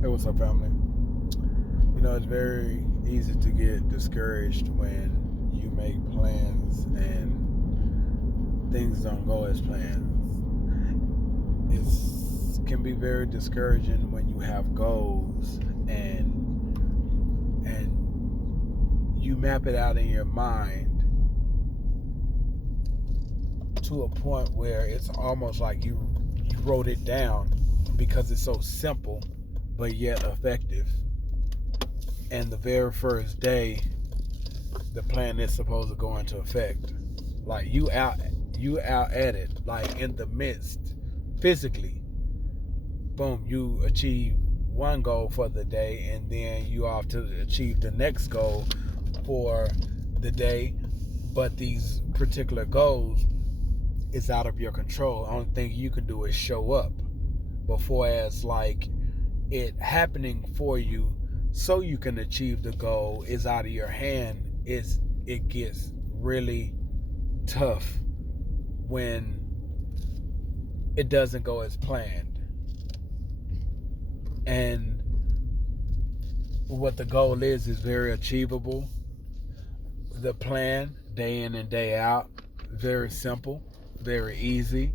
Hey, what's up, family? It's very easy to get discouraged when you make plans and things don't go as planned. It can be very discouraging when you have goals and you map it out in your mind to a point where it's almost like you wrote it down because it's so simple but yet effective. And the very first day the plan is supposed to go into effect, like you out at it, like in the midst, physically, boom, you achieve one goal for the day, and then you off to achieve the next goal for the day. But these particular goals is out of your control. The only thing you can do is show up before as like it happening for you so you can achieve the goal is out of your hand. It gets really tough when it doesn't go as planned. And what the goal is very achievable. The plan, day in and day out, very simple, very easy.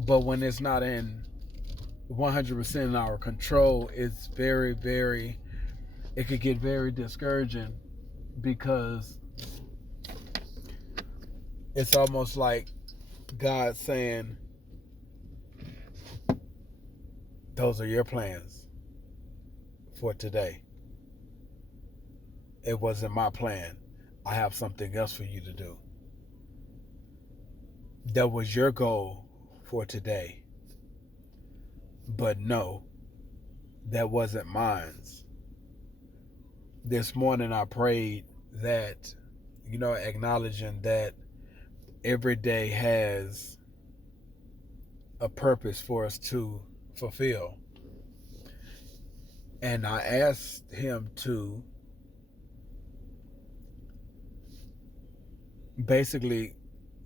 But when it's not in 100% in our control, it's it could get very discouraging because it's almost like God saying, those are your plans for today. It wasn't my plan. I have something else for you to do. That was your goal for today. But no, that wasn't mine. This morning I prayed that, acknowledging that every day has a purpose for us to fulfill. And I asked him to basically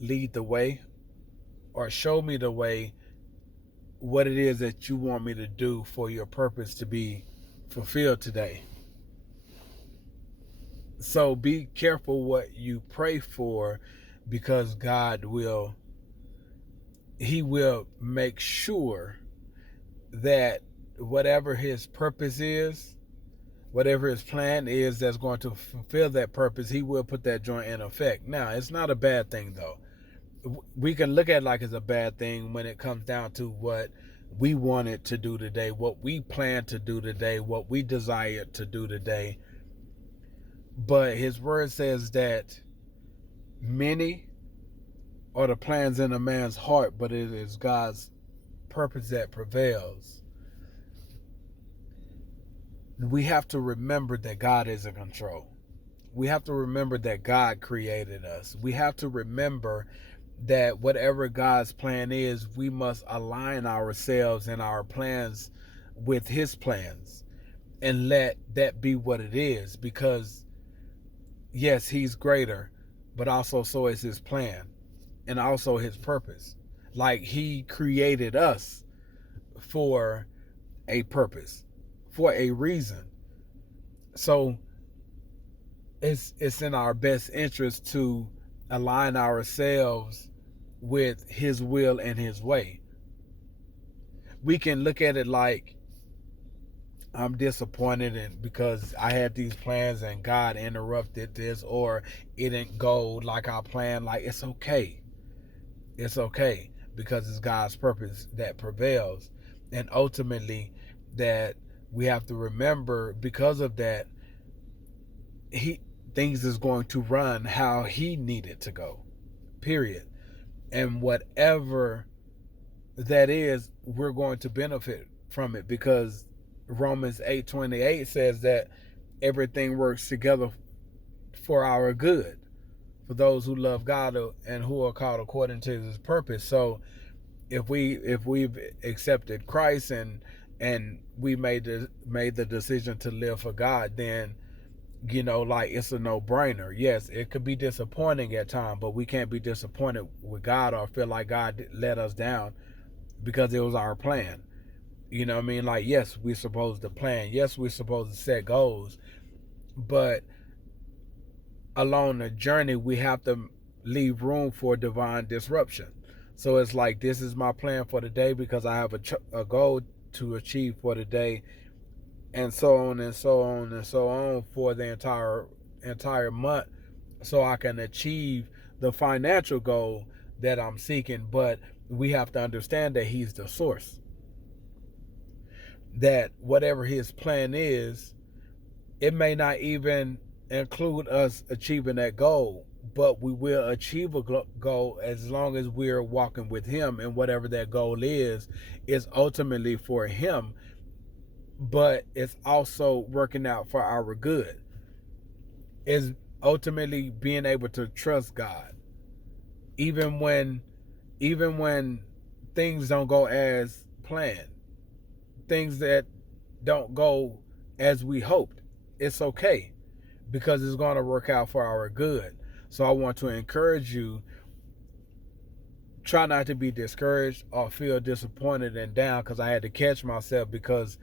lead the way or show me the way, what it is that you want me to do for your purpose to be fulfilled today. So be careful what you pray for, because He will make sure that whatever His purpose is, whatever His plan is that's going to fulfill that purpose, He will put that joint in effect. Now, it's not a bad thing, though. We can look at it like it's a bad thing when it comes down to what we wanted to do today, what we plan to do today, what we desire to do today. But His word says that many are the plans in a man's heart, but it is God's purpose that prevails. We have to remember that God is in control. We have to remember that God created us. We have to remember that whatever God's plan is, we must align ourselves and our plans with His plans and let that be what it is. Because yes, He's greater, but also so is His plan and also His purpose. Like He created us for a purpose, for a reason. So it's in our best interest to align ourselves with His will and His way. We can look at it like, I'm disappointed and because I had these plans and God interrupted this, or it didn't go like I planned. Like, it's okay. It's okay, because it's God's purpose that prevails. And ultimately, that we have to remember, because of that, things is going to run how He needed to go, period. And whatever that is, we're going to benefit from it, because Romans 8:28 says that everything works together for our good, for those who love God and who are called according to His purpose. So if we've accepted Christ and we made the decision to live for God, then like, it's a no-brainer. Yes, it could be disappointing at times, but we can't be disappointed with God or feel like God let us down, because it was our plan. You know what I mean? Like, yes, we're supposed to plan. Yes, we're supposed to set goals. But along the journey, we have to leave room for divine disruption. So it's like, this is my plan for the day because I have a goal to achieve for the day, and so on and so on and so on for the entire month, so I can achieve the financial goal that I'm seeking. But we have to understand that He's the source. That whatever His plan is, it may not even include us achieving that goal, but we will achieve a goal as long as we're walking with Him, and whatever that goal is ultimately for Him, but it's also working out for our good. Is ultimately being able to trust God, even when even when things don't go as planned, things that don't go as we hoped. It's okay because it's going to work out for our good. So I want to encourage you, try not to be discouraged or feel disappointed and down, because I had to catch myself, because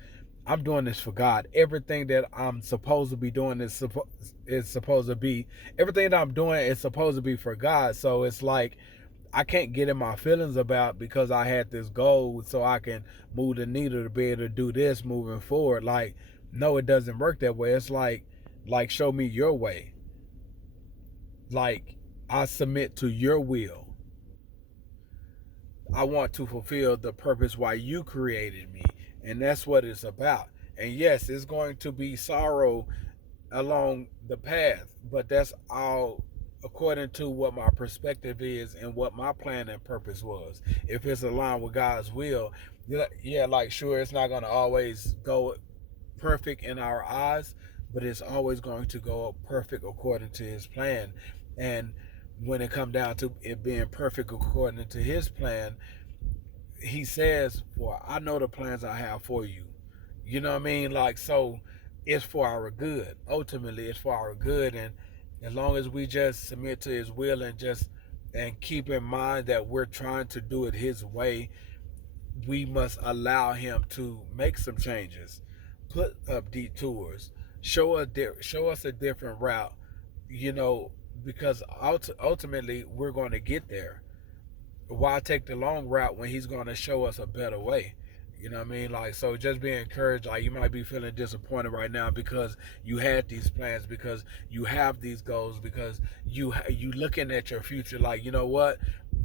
I'm doing this for God. Everything that I'm supposed to be doing is supposed to be, everything that I'm doing is supposed to be for God. So it's like, I can't get in my feelings about, because I had this goal so I can move the needle to be able to do this moving forward. Like, no, it doesn't work that way. It's like show me your way. Like, I submit to your will. I want to fulfill the purpose why you created me. And that's what it's about. And yes, it's going to be sorrow along the path, but that's all according to what my perspective is and what my plan and purpose was. If it's aligned with God's will, yeah, like, sure, it's not going to always go perfect in our eyes, but it's always going to go perfect according to His plan. And when it comes down to it being perfect according to His plan, He says, "For I know the plans I have for you." You know what I mean? Like, so it's for our good. Ultimately, it's for our good. And as long as we just submit to His will, and keep in mind that we're trying to do it His way, we must allow Him to make some changes, put up detours, show us a different route. You know, because ultimately we're going to get there. Why take the long route when He's going to show us a better way? You know what I mean? Like, so just be encouraged. Like, you might be feeling disappointed right now because you had these plans, because you have these goals, because you looking at your future. Like, you know what?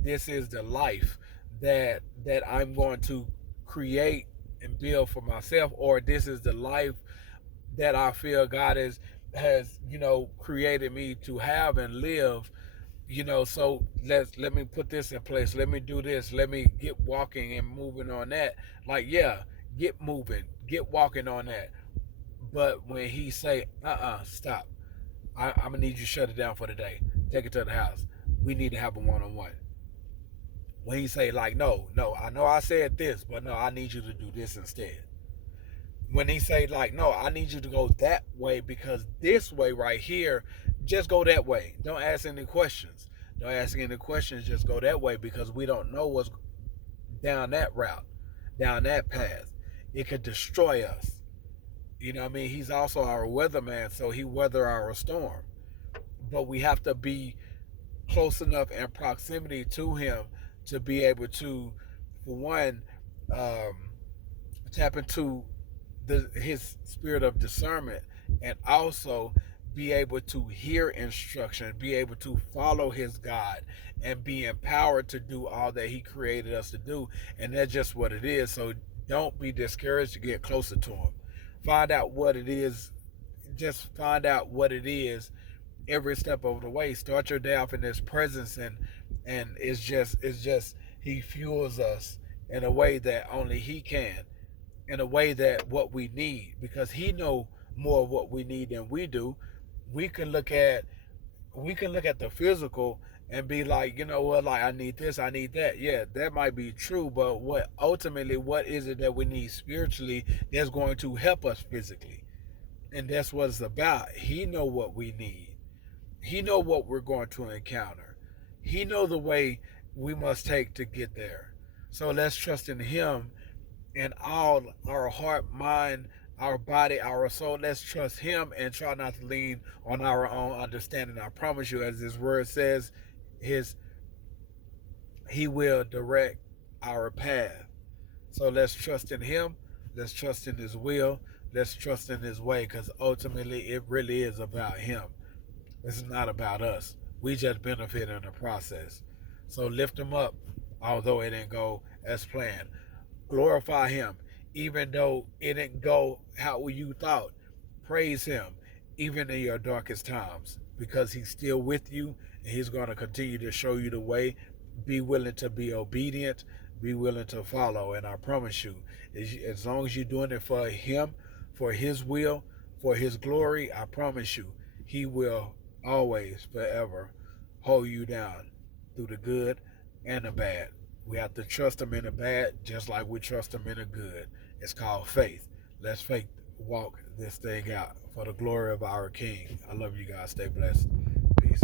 This is the life that I'm going to create and build for myself, or this is the life that I feel God has created me to have and live. So let me put this in place, let me do this, let me get walking and moving on that. Like, yeah, get moving, get walking on that. But when He say, stop, I'm gonna need you to shut it down for the day, take it to the house, we need to have a one-on-one. When He say, like, no, I know I said this, but no, I need you to do this instead. When He say, like, no, I need you to go that way, because this way right here, just go that way, don't ask any questions. Don't ask any questions, just go that way, because we don't know what's down that route, down that path. It could destroy us. You know what I mean? He's also our weatherman, so He weather our storm. But we have to be close enough in proximity to Him to be able to, for one, um, tap into His spirit of discernment, and also be able to hear instruction, be able to follow His God, and be empowered to do all that He created us to do. And that's just what it is. So don't be discouraged to get closer to Him. Find out what it is. Just find out what it is every step of the way. Start your day off in His presence, and it's just He fuels us in a way that only He can, in a way that what we need, because He know more of what we need than we do. We can look at the physical and be like, you know what, like, I need this, I need that. Yeah, that might be true, but what is it that we need spiritually that's going to help us physically? And that's what it's about. He know what we need. He know what we're going to encounter. He know the way we must take to get there. So let's trust in Him in all our heart, mind, our body, our soul. Let's trust Him and try not to lean on our own understanding. I promise you, as His word says, His He will direct our path. So let's trust in Him. Let's trust in His will. Let's trust in His way, because ultimately it really is about Him. It's not about us. We just benefit in the process. So lift Him up, although it didn't go as planned. Glorify Him, even though it didn't go how you thought. Praise Him, even in your darkest times, because He's still with you and He's going to continue to show you the way. Be willing to be obedient, be willing to follow. And I promise you, as long as you're doing it for Him, for His will, for His glory, I promise you, He will always, forever hold you down through the good and the bad. We have to trust Him in the bad just like we trust Him in the good. It's called faith. Let's faith walk this thing out for the glory of our King. I love you guys. Stay blessed. Peace.